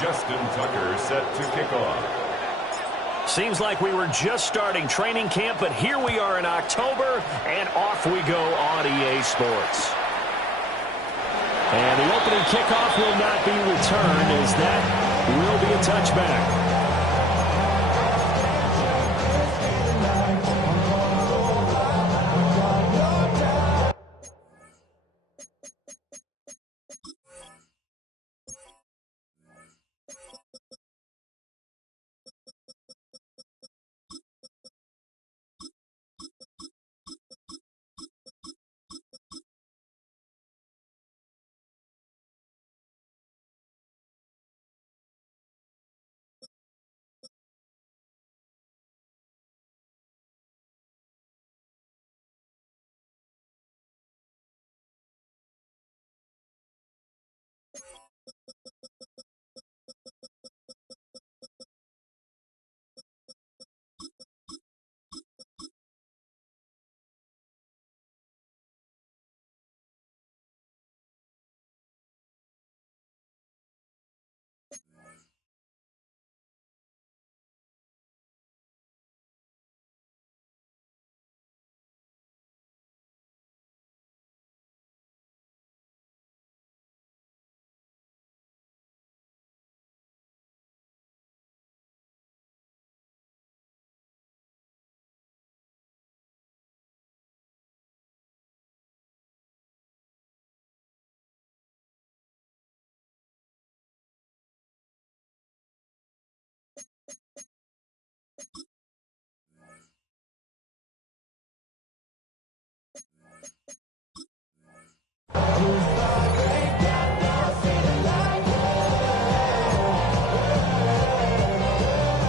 Justin Tucker set to kick off. Seems like we were just starting training camp, but here we are in October, and off we go on EA Sports. And the opening kickoff will not be returned, as that will be a touchback.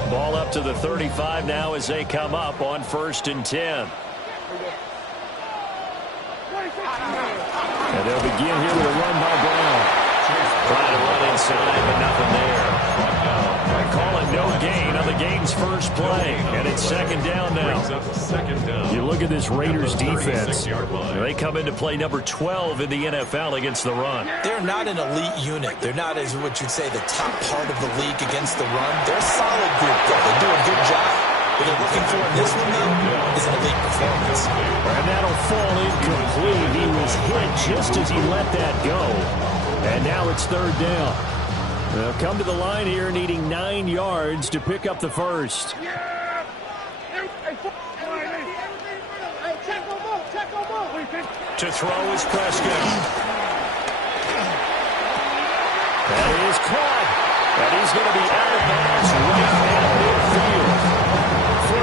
Ball up to the 35 now as they come up on 1st and 10. And they'll begin here with a run by Brown. Trying to run inside, but nothing there. Call it no gain on the game's first play. And it's 2nd down now. You look at this Raiders defense. They come into play number 12 in the NFL against the run. They're not an elite unit. They're not, as what you'd say, the top part of the league against the run. They're a solid group, though. They do a good job. What they're looking for in this one, though, is an elite performance. And that'll fall incomplete. He was hit just as he let that go. And now it's 3rd down. They'll come to the line here needing 9 yards to pick up the first. To throw is Prescott. That is caught. And he's going to be out of bounds right at midfield.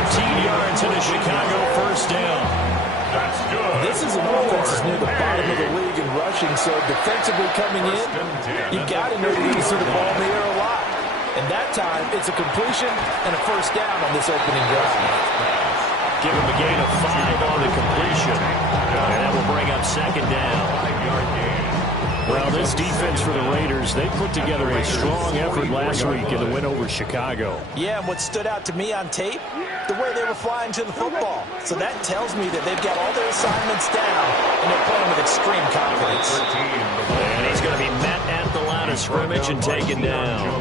14 yards and a Chicago 1st down. That's good. This is an offense that's near the bottom of the league in rushing, so defensively coming in, you got to know you're going to see the ball in the air a lot. And that time, it's a completion and a 1st down on this opening drive. Give him a gain of 5 on the completion. And that will bring up 2nd down. 5-yard gain. Well, this defense for the Raiders, they put together a strong effort last week in the win over Chicago. Yeah, and what stood out to me on tape, the way they were flying to the football. So that tells me that they've got all their assignments down, and they're playing with extreme confidence. And he's going to be met at the line of scrimmage and taken down.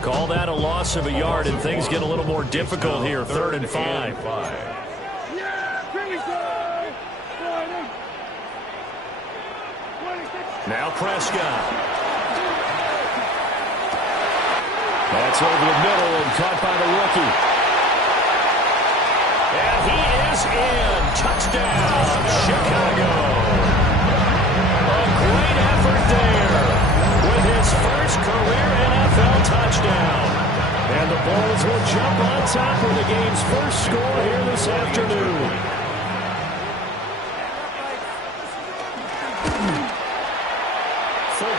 Call that a loss of a yard, and things get a little more difficult here, 3rd and 5. Now Prescott. That's over the middle and caught by the rookie. And he is in. Touchdown, Chicago. A great effort there with his first career NFL touchdown. And the Bulls will jump on top with the game's first score here this afternoon.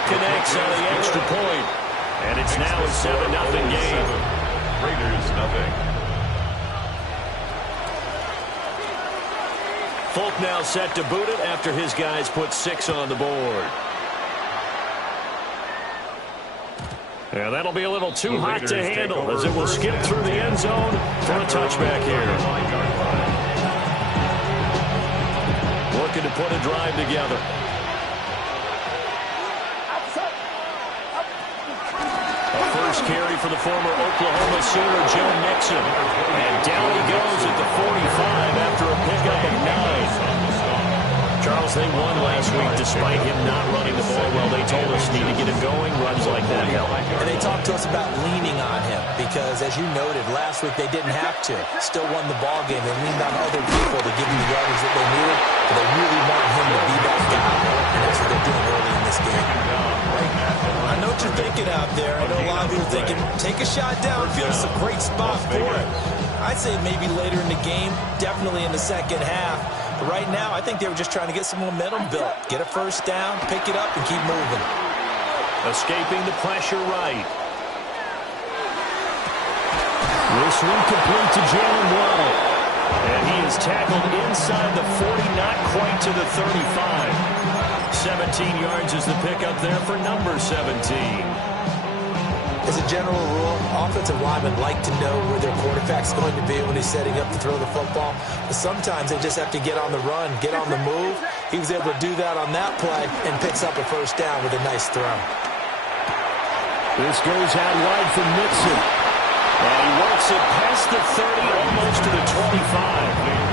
Connects on the extra point. And it's now a 7-0 game. Raiders nothing. Folk now set to boot it after his guys put 6 on the board. And that'll be a little too hot to handle as it will skip through the end zone for a touchback here. Looking to put a drive together. first carry for the former Oklahoma Sooner, Joe Mixon. And down he goes at the 45 after a pickup of 9. Charles, they won last week despite him not running the ball well. They told us need to get him going. Runs like that help. And they talked to us about leaning on him because, as you noted, last week they didn't have to. Still won the ball game. They leaned on other people to give him the yardage that they needed. But they really want him to be that guy, and that's what they're doing early in this game. I know what you're thinking out there. I know a lot of you are thinking, take a shot downfield. It's a great spot for it. I'd say maybe later in the game, definitely in the second half. But right now, I think they were just trying to get some momentum built. Get a first down, pick it up, and keep moving. Escaping the pressure right. This one complete to Jalen Waddle. And he is tackled inside the 40, not quite to the 35. 17 yards is the pickup there for number 17. As a general rule, offensive linemen like to know where their quarterback's going to be when he's setting up to throw the football. But sometimes they just have to get on the run, get on the move. He was able to do that on that play and picks up a first down with a nice throw. This goes out wide for Mixon. And he works it past the 30, almost to the 25.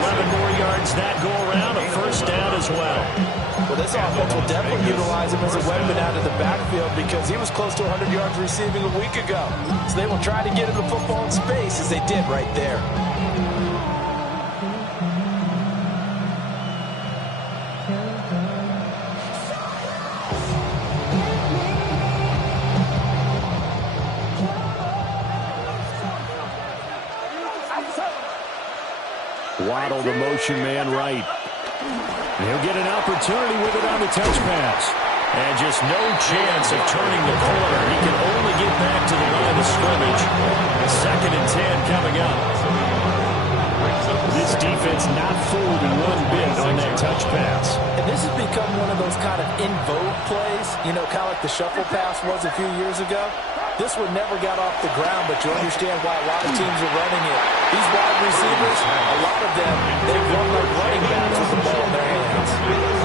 11 more yards that go around, a first down as well. Well, this offense will definitely utilize him as a weapon out of the backfield because he was close to 100 yards receiving a week ago. So they will try to get him the football in space as they did right there. Waddle, the motion man right. He'll get an opportunity with it on the touch pass. And just no chance of turning the corner. He can only get back to the line of scrimmage. 2nd and 10 coming up. This defense not fooled one bit on that touch pass. And this has become one of those kind of in vogue plays, you know, kind of like the shuffle pass was a few years ago. This one never got off the ground, but you understand why a lot of teams are running it. These wide receivers, a lot of them, they run like running backs with the ball in their hands.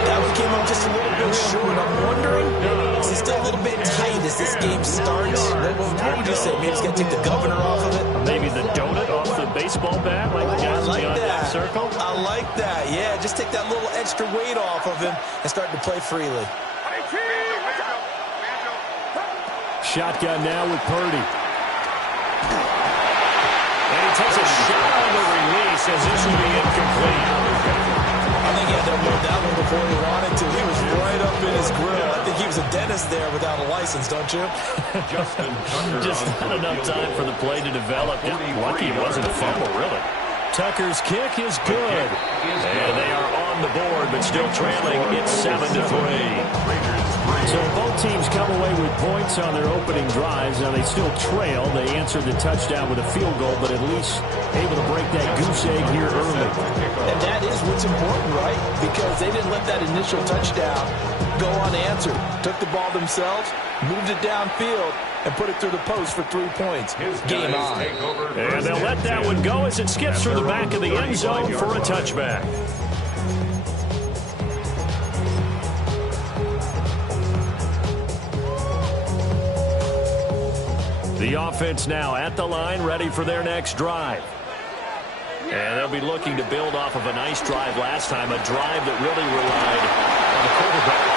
That one came up just a little bit short. I'm wondering, is it still a little bit tight as this game starts? What would you say? Maybe it's going to take the governor off of it? Maybe the donut off the baseball bat, like the guys beyond that circle. I like that. Yeah, just take that little extra weight off of him and start to play freely. Shotgun now with Purdy. And he takes a shot on the release as this will be incomplete. I think he had to load that one before he wanted to. He was right up in his grill. I think he was a dentist there without a license, don't you? Just not enough time for the play to develop. Lucky it wasn't a fumble, really. Tucker's kick is good. And they are on the board, but still trailing. It's 7-3. So both teams come away with points on their opening drives. Now they still trail. They answered the touchdown with a field goal, but at least able to break that goose egg here early. And that is what's important, right? Because they didn't let that initial touchdown go unanswered. Took the ball themselves, moved it downfield, and put it through the post for 3 points. Game on. And they'll let that one go as it skips through the back of the end zone for a touchback. The offense now at the line, ready for their next drive. And they'll be looking to build off of a nice drive last time, a drive that really relied on the quarterback.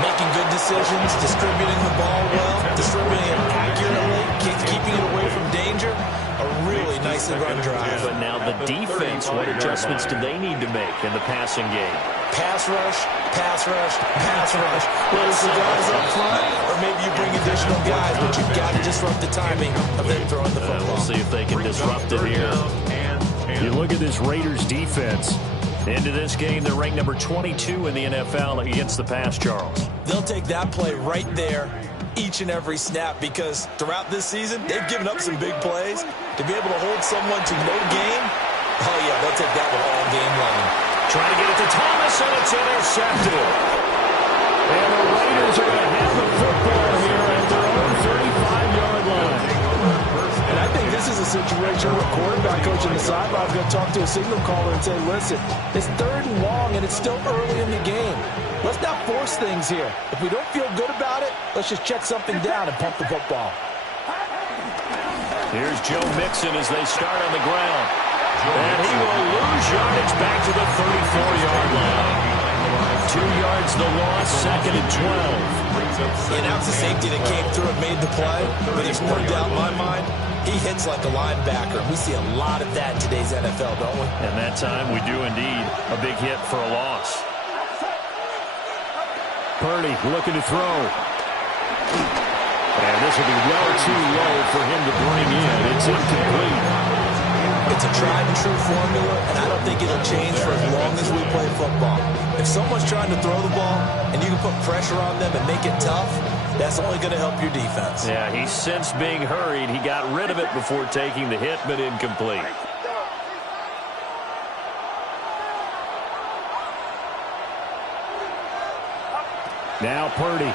Making good decisions, distributing the ball well, distributing it accurately, keeping it away from danger. A really nicely run drive. But now the defense, what adjustments do they need to make in the passing game? Pass rush, pass rush, pass rush. Where's the guys up front? Or maybe you bring additional guys, but you've got to disrupt the timing of them throwing the football. We'll see if they can disrupt it here. You look at this Raiders defense. Into this game, they're ranked number 22 in the NFL against the pass, Charles. They'll take that play right there each and every snap because throughout this season, they've given up some big plays. To be able to hold someone to no gain, oh yeah, they'll take that one all game long. Trying to get it to Thomas, and it's intercepted. And the Raiders are going to have the football here at their own 35-yard line. And I think this is a situation situation with a quarterback coach in the sideline is going to talk to a signal caller and say, listen, it's 3rd and long, and it's still early in the game. Let's not force things here. If we don't feel good about it, let's just check something down and pump the football. Here's Joe Mixon as they start on the ground. And he will lose yardage back to the 34-yard line. 2 yards the loss, 2nd and 12. And that was the safety that came through and made the play. But there's no doubt in my mind, he hits like a linebacker. We see a lot of that in today's NFL, don't we? And that time we do indeed. A big hit for a loss. Purdy looking to throw. And this will be well too low for him to bring in. It's incomplete. It's a tried-and-true formula, and I don't think it'll change for as long as we play football. If someone's trying to throw the ball and you can put pressure on them and make it tough, that's only going to help your defense. Yeah, he sensed being hurried. He got rid of it before taking the hit, but incomplete. Now Purdy.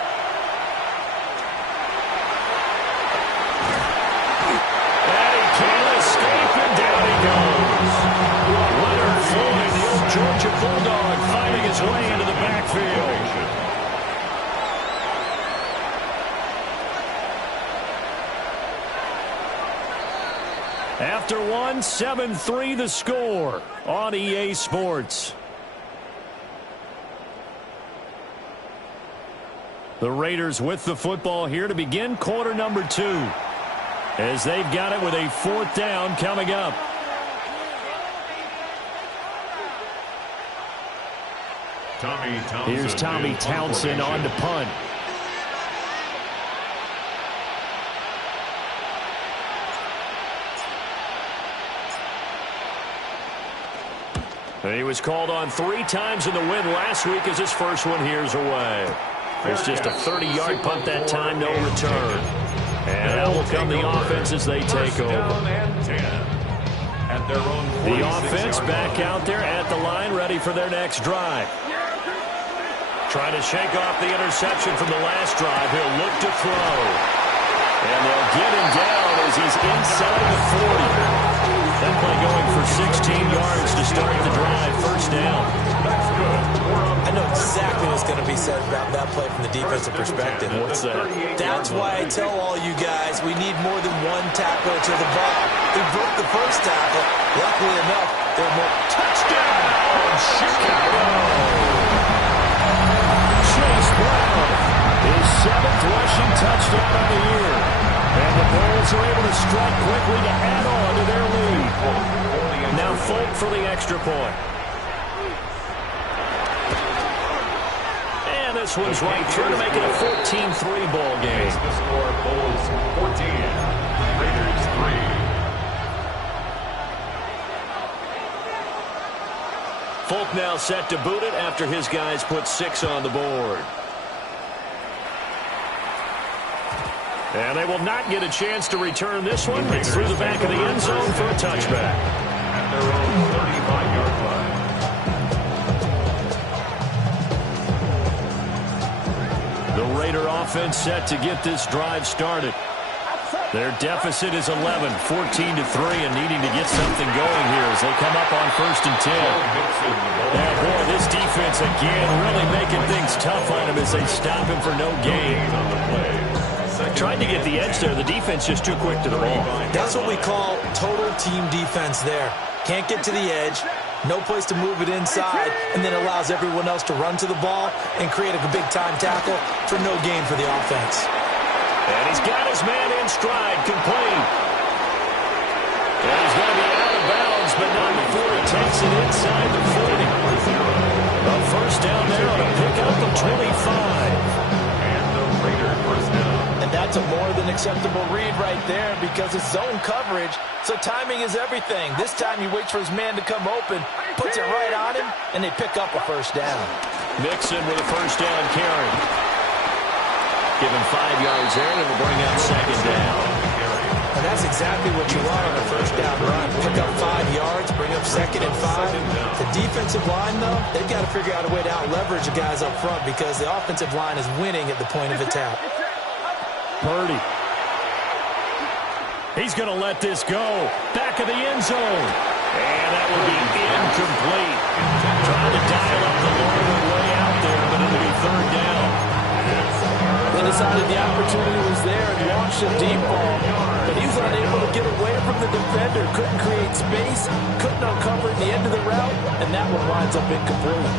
And he can't escape, and down he goes. Leonard Floyd, the old Georgia Bulldog, finding his way into the backfield. After one, 7-3 the score on EA Sports. The Raiders with the football here to begin quarter number 2. As they've got it with a 4th down coming up. Here's Tommy Townsend on to punt. And he was called on 3 times in the win last week as his first one here's away. It's just a 30-yard punt that time, no return. And out will come the offense as they take over. The offense back out there at the line, ready for their next drive. Trying to shake off the interception from the last drive. He'll look to throw. And they'll get him down as he's inside of the 40. That play going for 16 yards to start the drive. First down. I know exactly what's going to be said about that play from the defensive perspective. What's that? That's why I tell all you guys we need more than one tackler to the ball. He broke the first tackle. Luckily enough, they're more. Touchdown, Chicago! Chase Brown, his 7th rushing touchdown of the year. And the Bulls are able to strike quickly to add on to their lead. Now Folk for the extra point. And this one's right through to make it a 14-3 ball game. The score, Bulls 14, Raiders 3. Folk now set to boot it after his guys put 6 on the board. And they will not get a chance to return this one. It's through the back of the end zone for a touchback. At their own 35-yard line. The Raider offense set to get this drive started. Their deficit is 11, 14-3, and needing to get something going here as they come up on 1st and 10. Yeah, boy, this defense again really making things tough on him as they stop him for no gain. Tried to get the edge there. The defense just too quick to the ball. That's what we call total team defense there. Can't get to the edge, no place to move it inside, and then allows everyone else to run to the ball and create a big-time tackle for no gain for the offense. And he's got his man in stride, complete. And he's going to be out of bounds, but not before he takes it inside the 40. A first down there on a pickup of 25. And that's a more than acceptable read right there because it's zone coverage, so timing is everything. This time he waits for his man to come open, puts it right on him, and they pick up a first down. Mixon with a first down carry. Give him 5 yards there, and it'll bring up 2nd down. And that's exactly what you want on a first down run. Pick up 5 yards, bring up 2nd and 5. The defensive line, though, they've got to figure out a way to out-leverage the guys up front because the offensive line is winning at the point of attack. Purdy. He's going to let this go. Back of the end zone. And that will be incomplete. Trying to dial up the longer way out there, but it'll be third down. They decided the opportunity was there and launched a deep ball, but he was unable to get away from the defender, couldn't create space, couldn't uncover the end of the route, and that one winds up incomplete.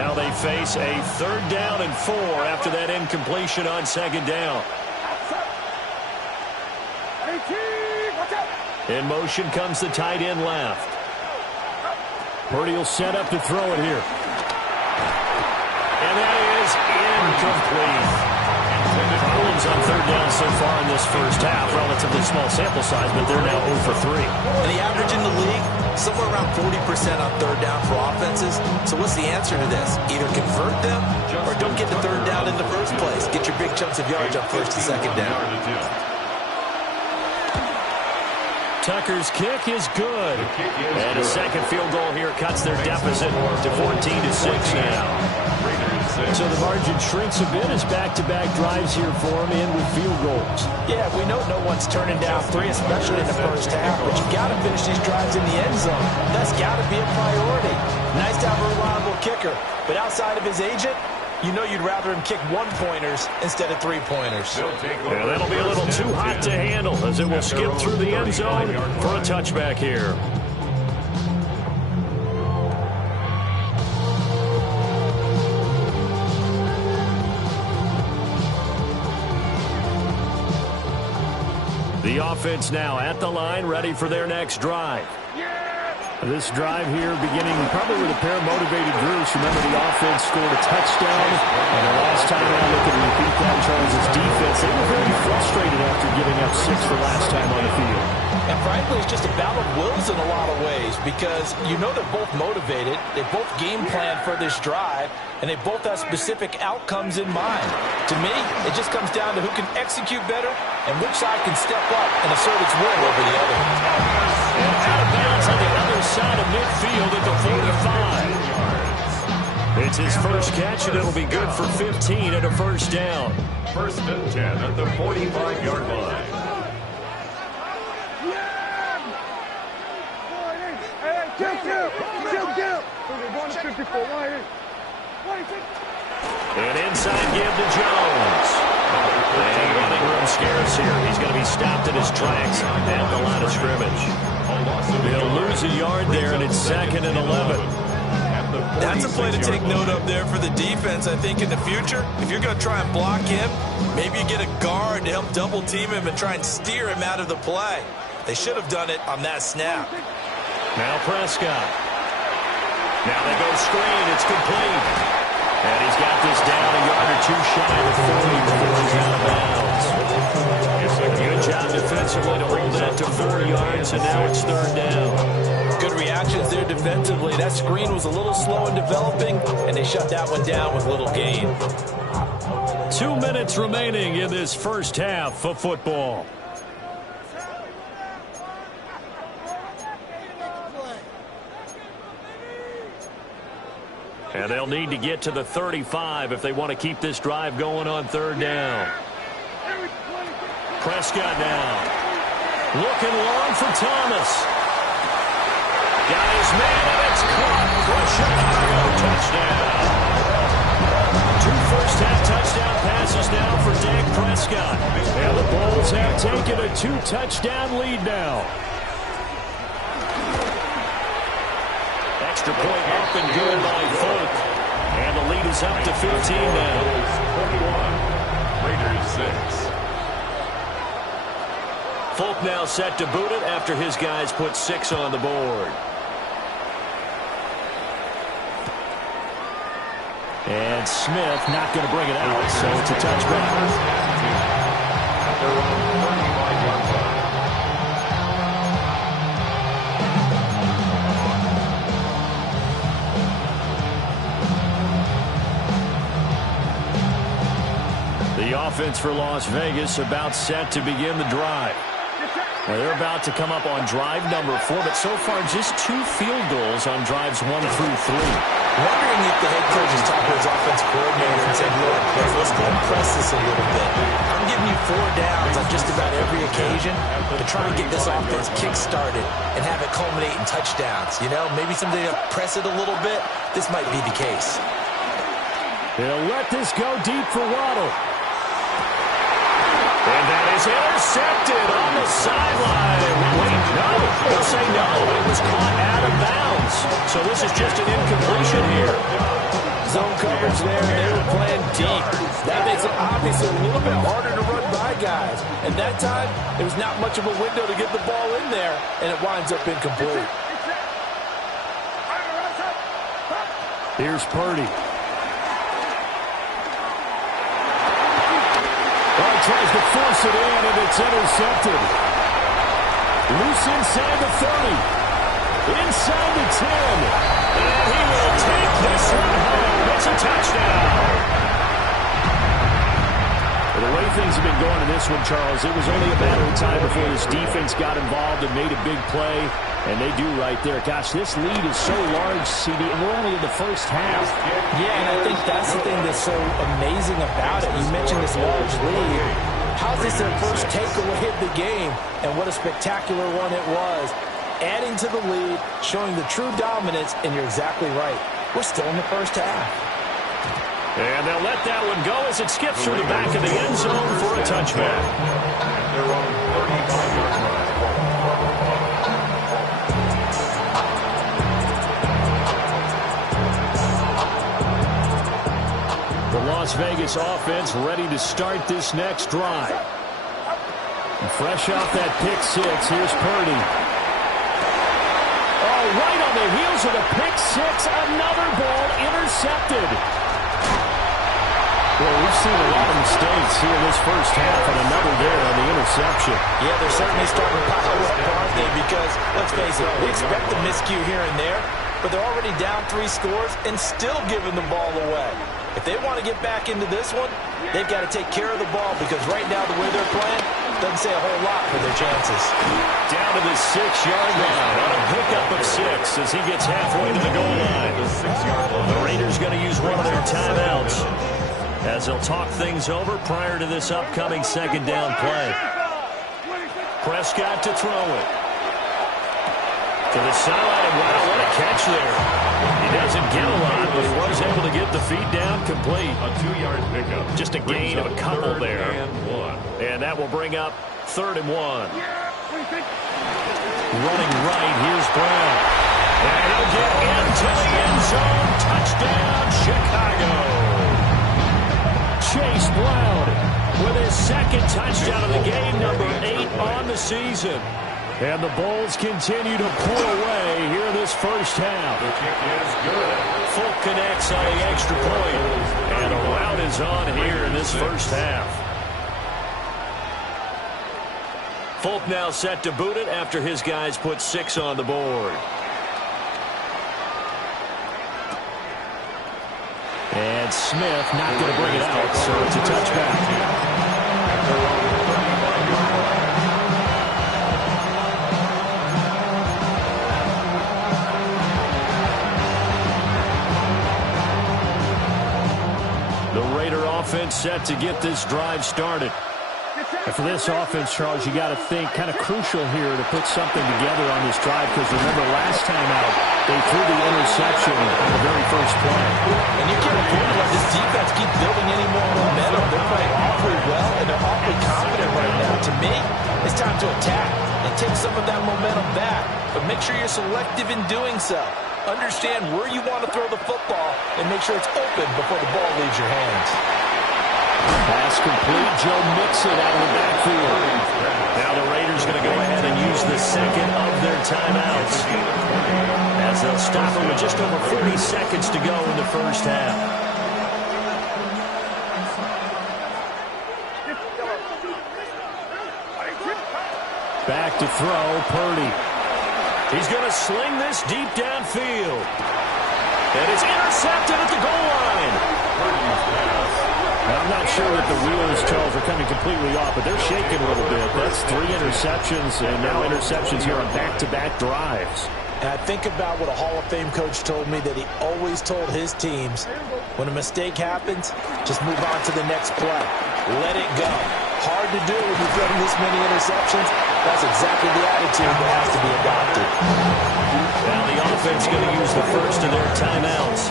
Now they face a 3rd down and 4 after that incompletion on 2nd down. In motion comes the tight end left. Purdy will set up to throw it here. And that is incomplete. Problems on 3rd down so far in this first half. Relatively small sample size, but they're now 0 for 3. And the average in the league, somewhere around 40% on 3rd down for offenses. So what's the answer to this? Either convert them or don't get the 3rd down in the first place. Get your big chunks of yards on 1st and 2nd down. Tucker's kick is good. And a second field goal here cuts their deficit to 14-6 now. So the margin shrinks a bit as back-to-back drives here for him in with field goals. Yeah, we know no one's turning down 3, especially in the first half, but you got to finish these drives in the end zone. That's got to be a priority. Nice to have a reliable kicker, but outside of his agent, you know you'd rather him kick 1-pointers instead of 3-pointers. Yeah, that'll be a little too hot to handle as it will skip through the end zone for a touchback here. The offense now at the line, ready for their next drive. This drive here beginning probably with a pair of motivated groups. Remember, the offense scored a touchdown, and the last time out, look at repeat that, Charles' defense. They were very frustrated after giving up 6 for last time on the field. And frankly, it's just a battle of wills in a lot of ways because you know they're both motivated, they both game plan for this drive, and they both have specific outcomes in mind. To me, it just comes down to who can execute better and which side can step up and assert its will over the other. And out of bounds on the other side of midfield at the 45. It's his first catch, and it'll be good for 15 at a 1st down. 1st and 10 at the 45-yard line. An inside give to Jones. And running room scarce here. He's going to be stopped in his tracks at the line of scrimmage. They'll lose a yard there, and it's 2nd and 11. That's a play to take note of there for the defense, I think, in the future. If you're going to try and block him, maybe you get a guard to help double team him and try and steer him out of the play. They should have done it on that snap. Now Prescott. Now they go screen. It's complete. And he's got this down a yard or 2 shy of 40 before he's out of bounds. Good job defensively to hold that to 4 yards, and now it's 3rd down. Good reactions there defensively. That screen was a little slow in developing, and they shut that one down with little gain. 2 minutes remaining in this first half of football. And they'll need to get to the 35 if they want to keep this drive going on 3rd down. Prescott now. Looking long for Thomas. Got his man, and it's caught for Chicago. Touchdown. 2 first-half touchdown passes now for Dak Prescott. And the Bulls have taken a 2-touchdown lead now. Extra point up and good by Folk. And the lead is up to 15 now. 21, Raiders 6. Folk now set to boot it after his guys put 6 on the board. And Smith not going to bring it out, so it's a touchback. The offense for Las Vegas about set to begin the drive. Now they're about to come up on drive number 4, but so far just 2 field goals on drives 1 through 3. Wondering if the head coach is talking to his offense coordinator and said, look, let's go and press this a little bit. I'm giving you 4 downs on just about every occasion to try and get this offense kick-started and have it culminate in touchdowns. You know, maybe somebody to press it a little bit. This might be the case. They'll let this go deep for Waddle. And that is intercepted on the sideline. Wait, no. They'll say no. It was caught out of bounds. So this is just an incompletion here. Zone coverage there. They were playing deep. That makes it obviously a little bit harder to run by guys. And that time, there was not much of a window to get the ball in there, and it winds up incomplete. Here's Purdy. Tries to force it in, and it's intercepted. Loose inside the 30. Inside the 10. And he will take this one home. It's a touchdown. Well, the way things have been going in this one, Charles, it was only a matter of time before this defense got involved and made a big play. And they do right there. Gosh, this lead is so large, CD, and we're only in the first half. Yeah, and I think that's the thing that's so amazing about it. You mentioned this large lead. How's this their first takeaway of the game? And what a spectacular one it was. Adding to the lead, showing the true dominance, and you're exactly right. We're still in the first half. And they'll let that one go as it skips through the back of the end zone for a touchback. Their own 35-yard line. Las Vegas offense ready to start this next drive. And fresh off that pick 6, here's Purdy. Oh, right on the heels of the pick 6, another ball intercepted. Well, we've seen a lot of mistakes here in this first half, and another there on the interception. Yeah, they're certainly starting to pile up, aren't they? Because, let's face it, we expect a miscue here and there, but they're already down 3 scores and still giving the ball away. If they want to get back into this one, they've got to take care of the ball because right now the way they're playing doesn't say a whole lot for their chances. Down to the 6-yard line on a pickup of 6 as he gets halfway to the goal line. The Raiders going to use one of their timeouts as they'll talk things over prior to this upcoming second down play. Prescott to throw it. To the sideline, and wow, what a catch there. He doesn't get a lot, but he was able to get the feet down complete. A 2-yard pickup. Just a gain of a couple there. And that will bring up 3rd and 1. Running right, here's Brown. And he'll get into the end zone. Touchdown, Chicago. Chase Brown with his 2nd touchdown of the game, number 8 on the season. And the Bulls continue to pull away here in this first half. The kick is good. Folk connects on the extra point. And a rout is on here in this first half. Folk now set to boot it after his guys put 6 on the board. And Smith not going to bring it out, so it's a touchback. Offense set to get this drive started. And for this offense, Charles, you got to think kind of crucial here to put something together on this drive because remember last time out they threw the interception on the very first play. And you can't afford to let this defense keep building any more momentum. They're playing awfully well and they're awfully confident right now. To me, it's time to attack and take some of that momentum back. But make sure you're selective in doing so. Understand where you want to throw the football and make sure it's open before the ball leaves your hands. Pass complete. Joe Mixon out of the backfield. Now the Raiders going to go ahead and use the 2nd of their timeouts as they'll stop it with just over 40 seconds to go in the first half. Back to throw, Purdy. He's going to sling this deep downfield. And it's intercepted at the goal line. I'm not sure that the wheels, Charles, are coming completely off, but they're shaking a little bit. That's 3 interceptions, and now interceptions here on back-to-back drives. And I think about what a Hall of Fame coach told me, that he always told his teams, when a mistake happens, just move on to the next play. Let it go. Hard to do when you've thrown this many interceptions. That's exactly the attitude that has to be adopted. Now the offense going to use the first of their timeouts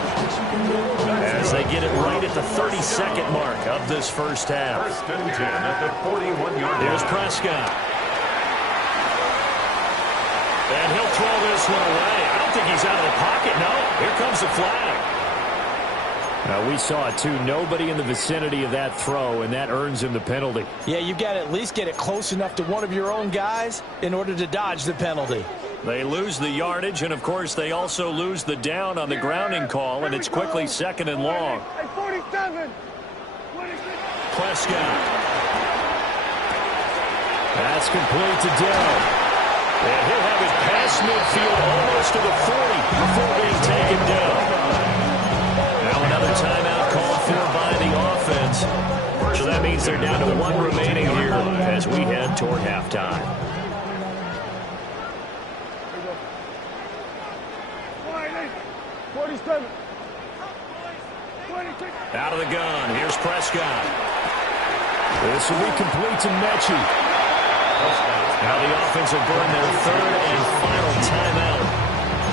as they get it right at the 32nd mark of this first half. First and 10 at the 41-yard line. Here's Prescott. And he'll throw this one away. I don't think he's out of the pocket, no. Here comes the flag. We saw it, too. Nobody in the vicinity of that throw, and that earns him the penalty. Yeah, you've got to at least get it close enough to one of your own guys in order to dodge the penalty. They lose the yardage, and, of course, they also lose the down on the grounding call, and it's quickly 2nd and long. 47. Prescott. That's complete to Dell. And he'll have it past midfield almost to the 40 before being taken down. Now another timeout called for by the offense. So that means they're down to 1 remaining here as we head toward halftime. Out of the gun, here's Prescott. This will be complete to Mechie. Now the offense will burn their 3rd and final timeout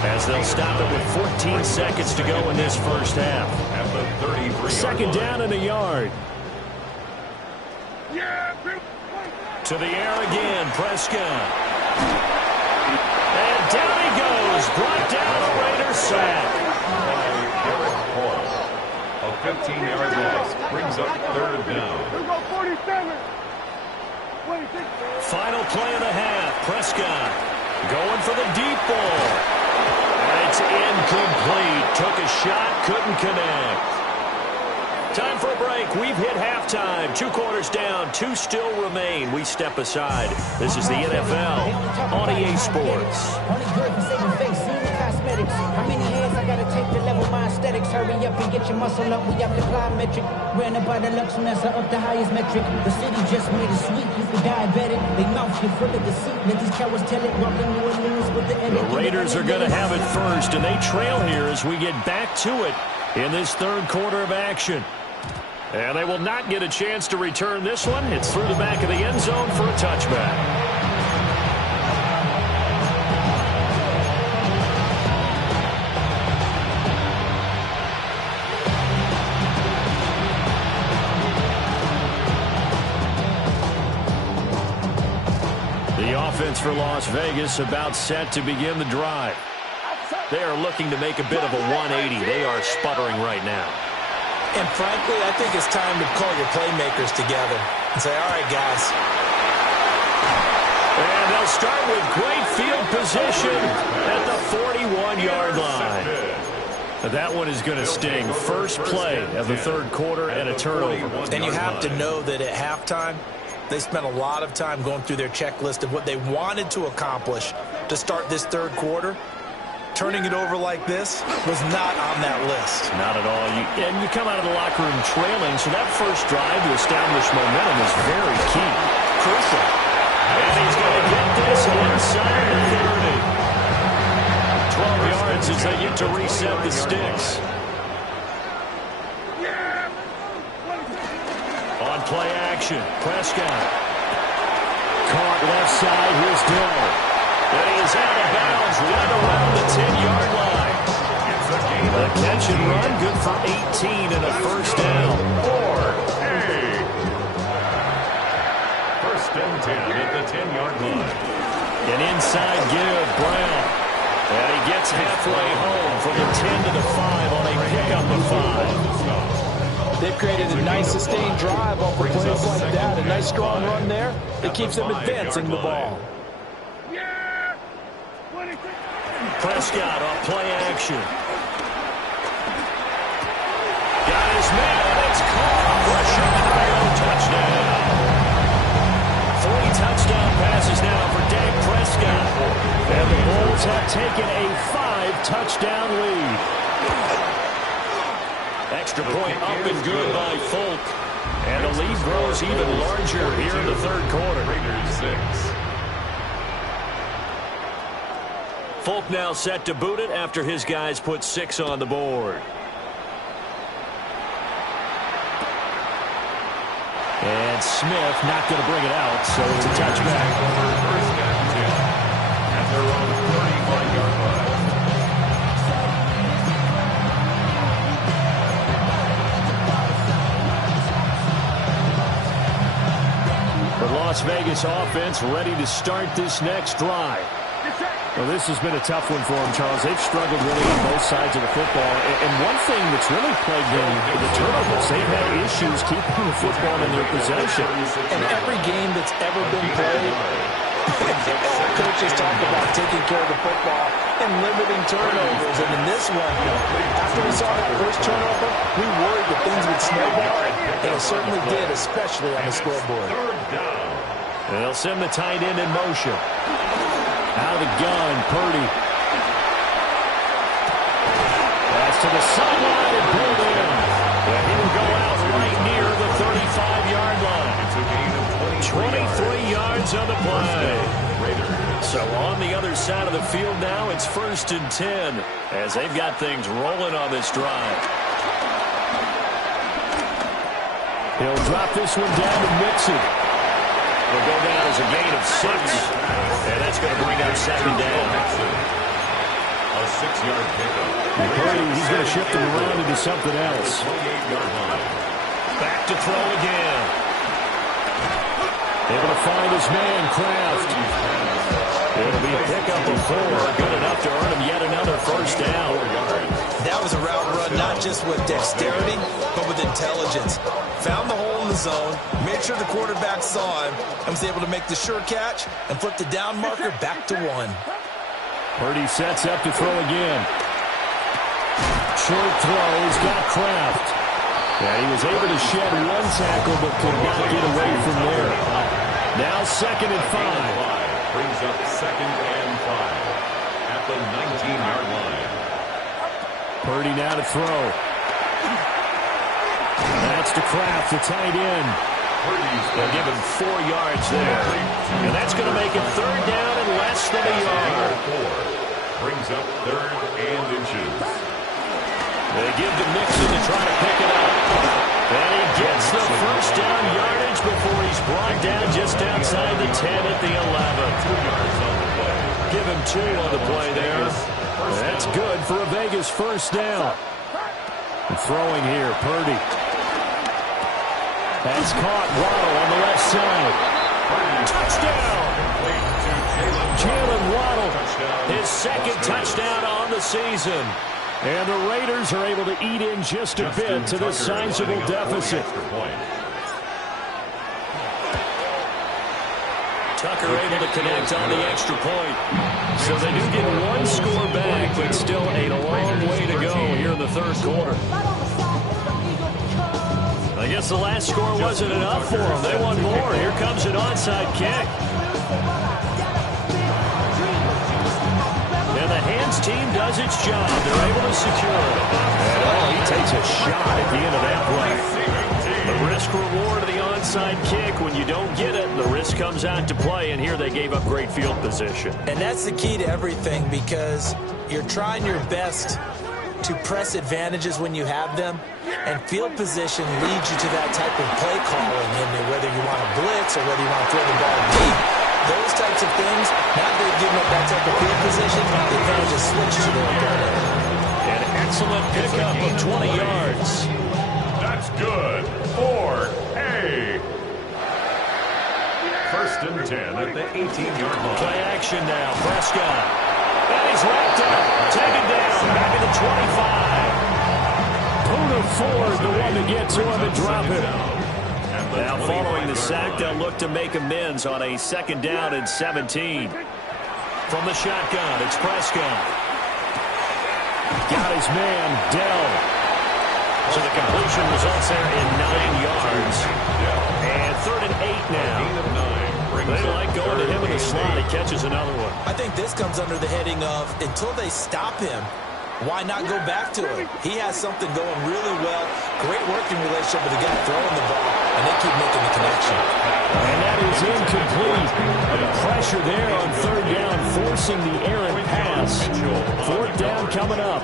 as they'll stop it with 14 seconds to go in this first half. At the 33-yard 2nd down and a yard. To the air again, Prescott. And down he goes, brought down a Raider sack. A 15-yard loss brings up 3rd down. 47. Final play of the half. Prescott going for the deep ball. And it's incomplete. Took a shot, couldn't connect. Time for a break. We've hit halftime. 2 quarters down, 2 still remain. We step aside. This is the NFL on EA Sports. How many hands I gotta take to level my aesthetics? Hurry up and get your muscle up. We have the plyometric. Ran up by the Lux Mesa up the highest metric. The city just made it sweet. You can diabetic. They mouth you full of deceit. Let these cowards tell it. Walking New Orleans with the edit. The Raiders are going to have it first, and they trail here as we get back to it in this 3rd quarter of action. And they will not get a chance to return this one. It's through the back of the end zone for a touchback. Offense for Las Vegas about set to begin the drive. They are looking to make a bit of a 180. They are sputtering right now. And frankly, I think it's time to call your playmakers together and say, all right, guys. And they'll start with great field position at the 41-yard line. That one is going to sting. First play of the 3rd quarter and a turnover. And you have to know that at halftime, they spent a lot of time going through their checklist of what they wanted to accomplish to start this 3rd quarter. Turning it over like this was not on that list. Not at all. And you come out of the locker room trailing, so that first drive to establish momentum is very key. Crucial. And he's going to get this inside the 30. 12 yards as they get to reset the sticks. On play action, Prescott. Caught left side, here's Dill. And he is out of bounds right around the 10-yard line. A catch and run, good for 18 and a first down. First and 10 at the 10-yard line. An inside give, Brown. And he gets halfway home from the 10 to the 5 on a pickup of 5. They've created a nice sustained drive off of plays like that. A nice strong run there. It keeps them advancing the ball. Prescott on play action. Got his man, and it's caught for a Chicago touchdown. 3 touchdown passes now for Dak Prescott. And the Bulls have taken a 5-touchdown lead. Extra point up and good by Folk. And the lead grows even larger here in the third quarter. Raiders 6. Folk now set to boot it after his guys put 6 on the board. And Smith not going to bring it out, so it's a touchback. First and 10 at their own 35-yard line. The Las Vegas offense ready to start this next drive. Well, this has been a tough one for them, Charles. They've struggled really on both sides of the football. And one thing that's really plagued them, the turnovers. They've had issues keeping the football in their possession. And every game that's ever been played, coaches talk about taking care of the football and limiting turnovers. And in this one, after we saw that first turnover, we worried that things would snowball. And it certainly did, especially on the scoreboard. They'll send the tight end in motion. Out of the gun, Purdy. Pass to the sideline and pulled in. And he'll go out right near the 35-yard line. It's a gain of 23 yards on the play. So on the other side of the field now, it's 1st and 10 as they've got things rolling on this drive. He'll drop this one down to Mixon. Will go down as a gain of 6. And that's going to bring up 2nd down. A 6-yard pickup. Purdy, he's going to shift him around into something else. 28-yard line. Back to throw again. Able to find his man, Kraft. It'll be a pickup of 4. Good enough to earn him yet another 1st down. That was a route run not just with dexterity, but with intelligence. Found the hole in the zone, made sure the quarterback saw him, and was able to make the sure catch and flip the down marker back to 1. Purdy sets up to throw again. Short throw, he's got Kraft. Yeah, he was able to shed 1 tackle, but could not get away from there. Now 2nd and 5. Brings up 2nd and 5 at the 19-yard line. Purdy now to throw. That's to Kraft, the tight end. They'll give him 4 yards there. And that's going to make it 3rd down and less than a yard. 4 brings up 3rd and inches. They give to Mixon to try to pick it up. And he gets the 1st down yardage before he's brought down just outside the 10 at the 11. 2 yards on the play. Give him 2 on the play there. That's good for a Vegas 1st down. And throwing here, Purdy. That's caught. Waddle on the left side. Touchdown! Jalen Waddle, his 2nd touchdown on the season. And the Raiders are able to eat in just a bit to this sizable deficit. Tucker able to connect on the extra point. So they do get 1 score back, but still a long way to go here in the 3rd quarter. I guess the last score wasn't enough for them. They want more. Here comes an onside kick. And the hands team does its job. They're able to secure it. And he takes a shot at the end of that play. The risk-reward of the onside kick. When you don't get it, the risk comes out to play. And here they gave up great field position. And that's the key to everything, because you're trying your best to press advantages when you have them, and field position leads you to that type of play calling, and whether you want to blitz or whether you want to throw the ball deep, those types of things, now that they've given up that type of field position, they kind of just switch to their opponent. An excellent pickup of 20 yards. That's good for A. 1st and 10 at the 18-yard line. Play action now. Prescott. And he's wrapped up. Taken down. Back at the 25. Poona Ford, the one to get to him and drop it. Now following the sack, they'll look to make amends on a 2nd down and 17. From the shotgun, it's Prescott. Got his man, Dell. So the completion results there in 9 yards. And 3rd and 8 now. They like going to him in the slot. He catches another one. I think this comes under the heading of, until they stop him, Why not go back to him? He has something going really well. Great working relationship with the guy throwing the ball, and they keep making the connection. And that is incomplete. The pressure there on third down, forcing the errant pass. Fourth down coming up.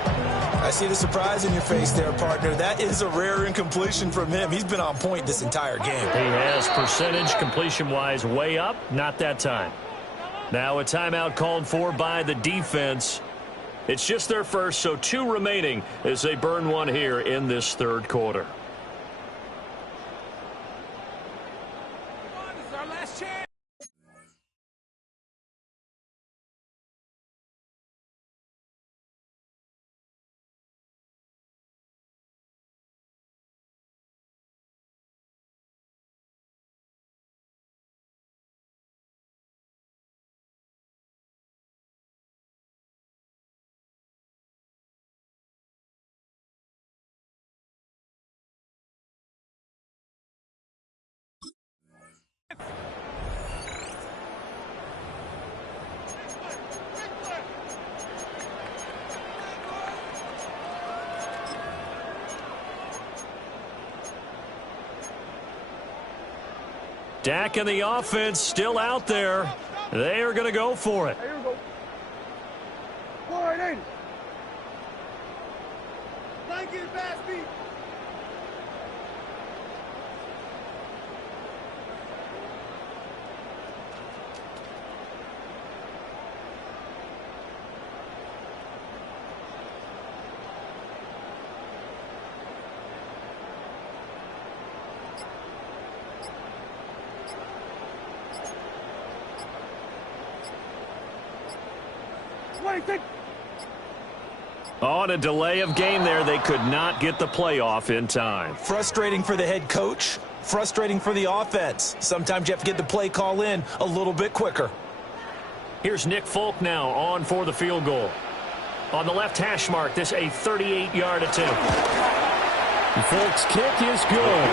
I see the surprise in your face there, partner. That is a rare incompletion from him. He's been on point this entire game. He has percentage completion-wise way up. Not that time. Now a timeout called for by the defense. It's just their first, so 2 remaining as they burn one here in this third quarter. This is our last chance. Dak and the offense still out there. They are going to go for it. Here we go. 480. Like it, fast speed. On a delay of game there, they could not get the playoff in time. Frustrating for the head coach, frustrating for the offense. Sometimes you have to get the play call in a little bit quicker. Here's Nick Folk now on for the field goal. On the left hash mark, this a 38-yard attempt. Folk's kick is good.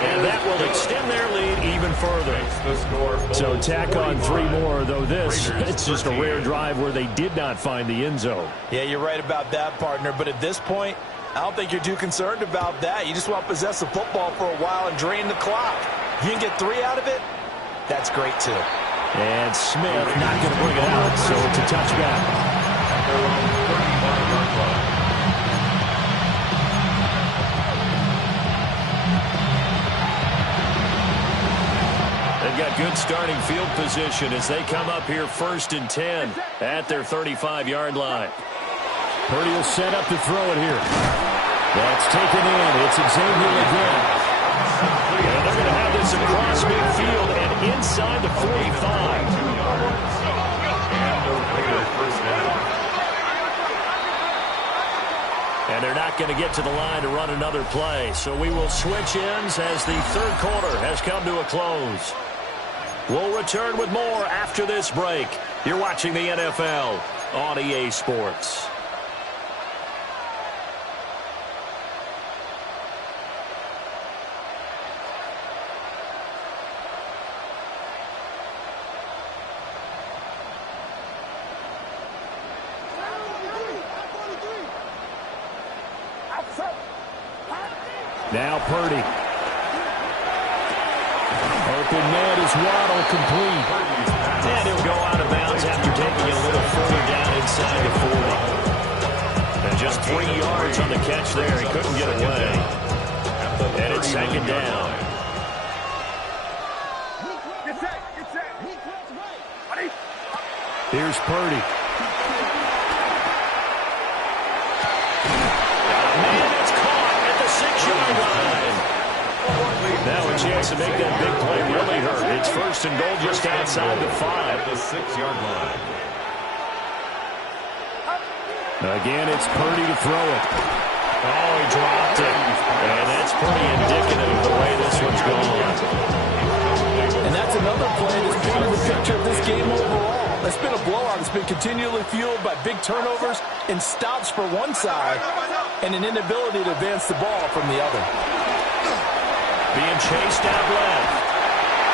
And that will extend their lead even further. So tack on 3 more, though it's just a rare drive where they did not find the end zone. Yeah, you're right about that, partner. But at this point, I don't think you're too concerned about that. You just want to possess the football for a while and drain the clock. You can get 3 out of it, that's great, too. And Smith not going to bring it out, so it's a touchback. They've got good starting field position as they come up here 1st and 10 at their 35-yard line. Purdy will set up to throw it here. That's taken in. It's Xavier again. And they're going to have this across midfield and inside the 45. And they're not going to get to the line to run another play. So we will switch ends as the third quarter has come to a close. We'll return with more after this break. You're watching the NFL on EA Sports. Now Purdy. Open man is Waddle complete. And he'll go out of bounds after taking it a little further down inside the 40. And just 3 yards on the catch there. He couldn't get away. And it's 2nd down. Here's Purdy. Now a chance to make that big play really hurt. It's 1st and goal just outside the 5. At the 6-yard line. Again, it's Purdy to throw it. Oh, he dropped it. And that's pretty indicative of the way this one's going. And that's another play that's painted the picture of this game overall. It's been a blowout. It's been continually fueled by big turnovers and stops for one side and an inability to advance the ball from the other. Being chased out left.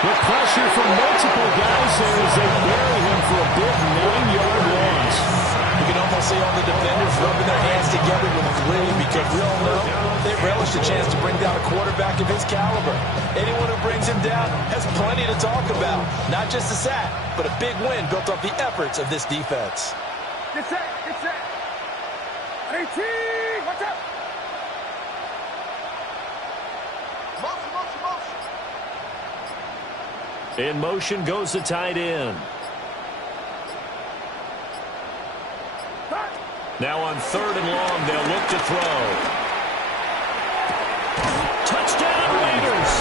With pressure from multiple guys there as they bury him for a big 9-yard loss. You can almost see all the defenders rubbing their hands together with glee because we all know they relish the chance to bring down a quarterback of his caliber. Anyone who brings him down has plenty to talk about. Not just a sack, but a big win built off the efforts of this defense. Get set, get set. 18, watch out. Motion, motion, motion. In motion goes the tight end. Now on 3rd and long, they'll look to throw. Touchdown Raiders!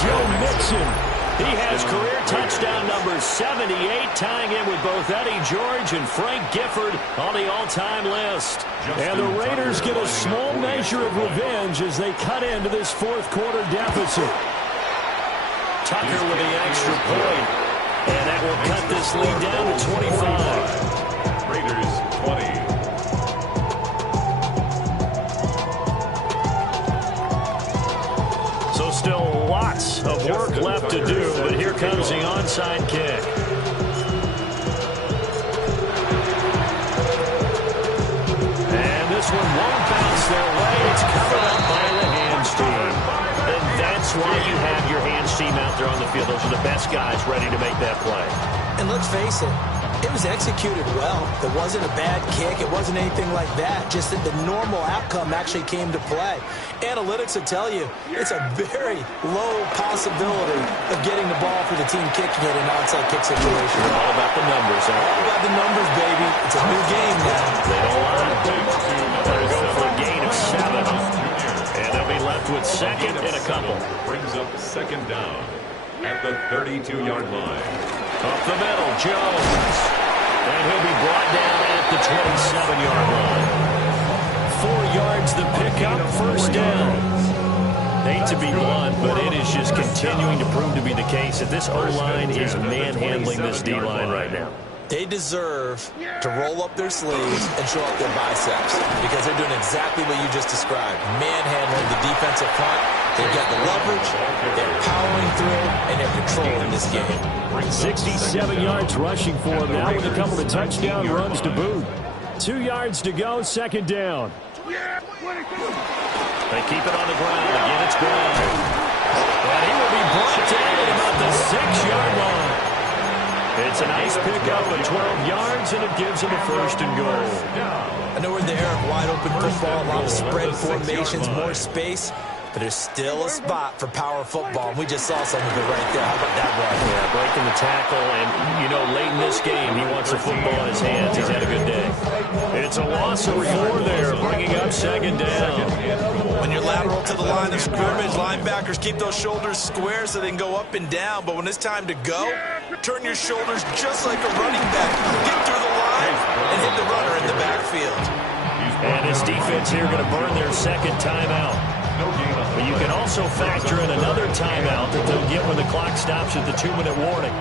Joe Mixon. He has career touchdown number 78, tying in with both Eddie George and Frank Gifford on the all-time list. And the Raiders get a small measure of revenge as they cut into this fourth quarter deficit. Tucker with the extra point. And that will cut this lead down to 25. Raiders 20. So still lots of work left to do, but here comes the onside kick. And this one won't bounce their way. It's covered up by the hands team. And that's why you have your hands team out there on the field. Those are the best guys ready to make that play. And let's face it, it was executed well. It wasn't a bad kick. It wasn't anything like that. Just that the normal outcome actually came to play. Analytics will tell you it's a very low possibility of getting the ball for the team kicking it in an onside kick situation. All about the numbers, huh? All about the numbers, baby. It's a new game now. They don't lie. They'll go for a gain of 7. And they'll be left with second and a couple. Brings up second down at the 32-yard line. Up the middle, Jones. And he'll be brought down at the 27-yard line. 4 yards the pickup, first down. Hate to be blunt, but it is just continuing to prove to be the case that this O-line is manhandling this D-line right now. They deserve to roll up their sleeves and show up their biceps because they're doing exactly what you just described. Manhandling the defensive front. They've got the leverage, they're powering through, and they're controlling this game. 67 yards rushing for him now with a couple of touchdown runs to boot. 2 yards to go, second down. They keep it on the ground. Again, it's Brown. And he will be brought down at about the 6-yard line. It's a nice pickup of 12 yards, and it gives him a first and goal. I know we're in the era of wide-open football, a lot of spread formations, more space. But there's still a spot for power football. We just saw some of it right there. How about that run? Yeah, breaking the tackle. And, you know, late in this game, he wants the football in his hands. He's had a good day. It's a loss of 4 there, bringing up second down. When you're lateral to the line of scrimmage, linebackers keep those shoulders square so they can go up and down. But when it's time to go, turn your shoulders just like a running back. Get through the line and hit the runner in the backfield. And this defense here going to burn their second timeout. But you can also factor in another timeout that they'll get when the clock stops at the 2-minute warning.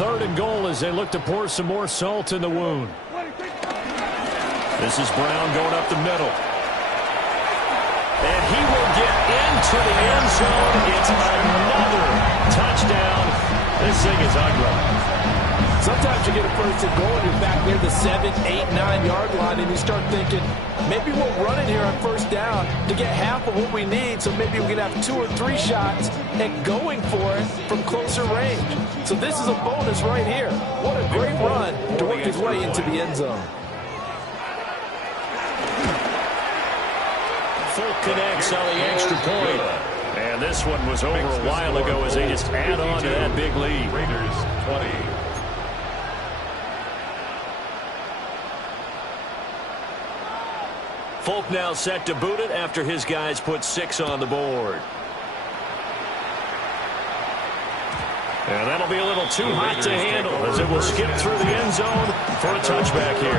3rd and goal as they look to pour some more salt in the wound. This is Brown going up the middle. And he will get into the end zone. It's another touchdown. This thing is ugly. Sometimes you get a first and goal and you're back near the 7, 8, 9-yard line and you start thinking, maybe we'll run it here on first down to get half of what we need, so maybe we can have 2 or 3 shots and going for it from closer range. So this is a bonus right here. What a great run to work his way into the end zone. Folk connects on the extra point. And this one was over a while ago as they just add on to that big lead. Raiders 20. Folk now set to boot it after his guys put 6 on the board. And that'll be a little too hot to handle as it will skip through the end zone for a touchback here.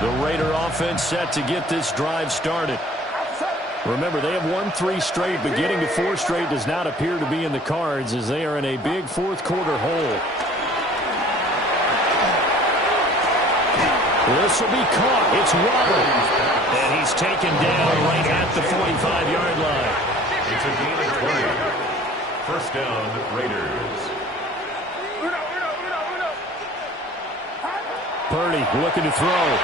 The Raider offense set to get this drive started. Remember, they have won 3 straight, but getting to 4 straight does not appear to be in the cards as they are in a big fourth quarter hole. This will be caught. It's Waddle. And he's taken down right at the 45-yard line. It's a gain of 20. First down, Raiders. Purdy looking to throw.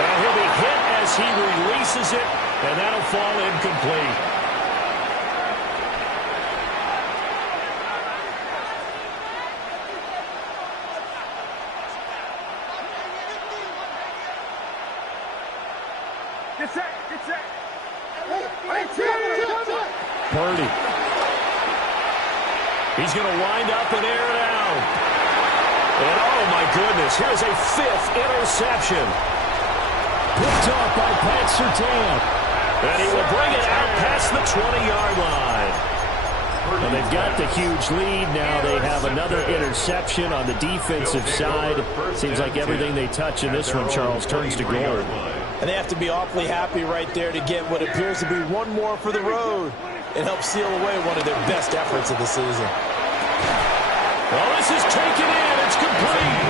And he'll be hit as he releases it, and that'll fall incomplete. Get set, get set. Purdy. He's going to wind up and air it out. And oh my goodness, here's a 5th interception. Picked off by Pat Surtain. And he will bring it out past the 20-yard line. And they've got the huge lead. Now they have another interception on the defensive side. Seems like everything they touch in this one, Charles, turns to gold. And they have to be awfully happy right there to get what appears to be one more for the road. It helps seal away one of their best efforts of the season. Well, this is taken in. It's complete.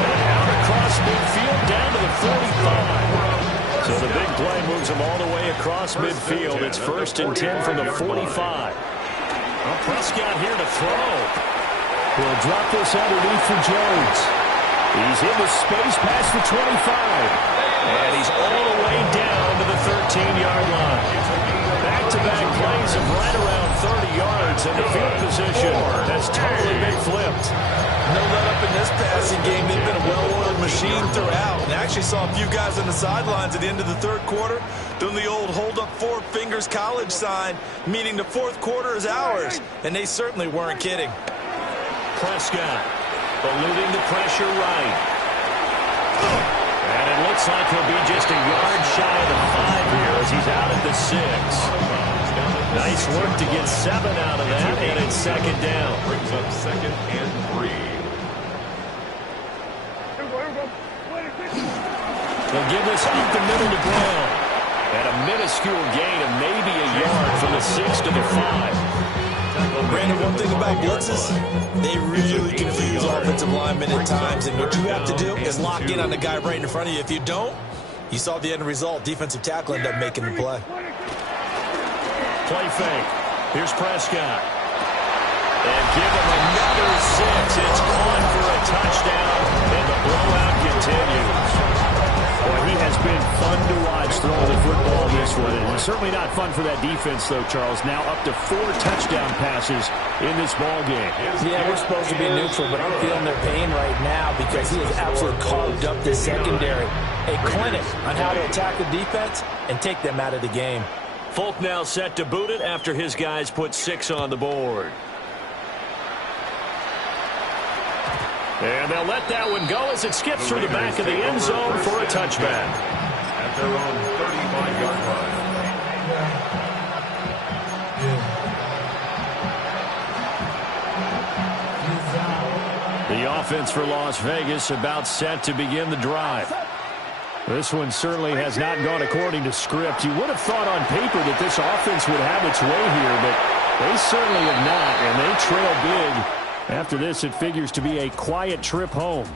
And out across midfield down to the 45. So the big play moves them all the way across midfield. It's 1st and 10 from the 45. Well, Prescott here to throw. He'll drop this underneath for Jones. He's in the space past the 25. And he's all the way down to the 13-yard line. Back-to-back plays of right around 30 yards, and the field position has totally been flipped. No let-up in this passing game. They've been a well-oiled machine throughout. And I actually saw a few guys on the sidelines at the end of the third quarter doing the old hold-up 4 fingers college sign, meaning the fourth quarter is ours. And they certainly weren't kidding. Prescott eluding the pressure right. And it looks like he'll be just a yard shy of the 5 here as he's out at the 6. Nice work to get 7 out of that, and it's 2nd down. Brings up 2nd and 3. They'll give this up the middle to Brown. And a minuscule gain of maybe a yard from the 6 to the 5. Brandon, one thing about blitzes, they really confuse offensive linemen at times, and what you have to do is lock in on the guy right in front of you. If you don't, you saw the end result. Defensive tackle ended up making the play. Play fake. Here's Prescott. And give him another 6. It's caught for a touchdown, and the blowout continues. Boy, he has been fun to watch throwing the football this one. And certainly not fun for that defense, though, Charles. Now up to 4 touchdown passes in this ball game. Yeah, we're supposed to be neutral, but I'm feeling their pain right now because he has absolutely carved up this secondary. A clinic on how to attack the defense and take them out of the game. Folk now set to boot it after his guys put 6 on the board. And they'll let that one go as it skips through the back of the end zone for a touchback. At their own 35-yard line. The offense for Las Vegas about set to begin the drive. This one certainly has not gone according to script. You would have thought on paper that this offense would have its way here, but they certainly have not, and they trail big. After this, it figures to be a quiet trip home.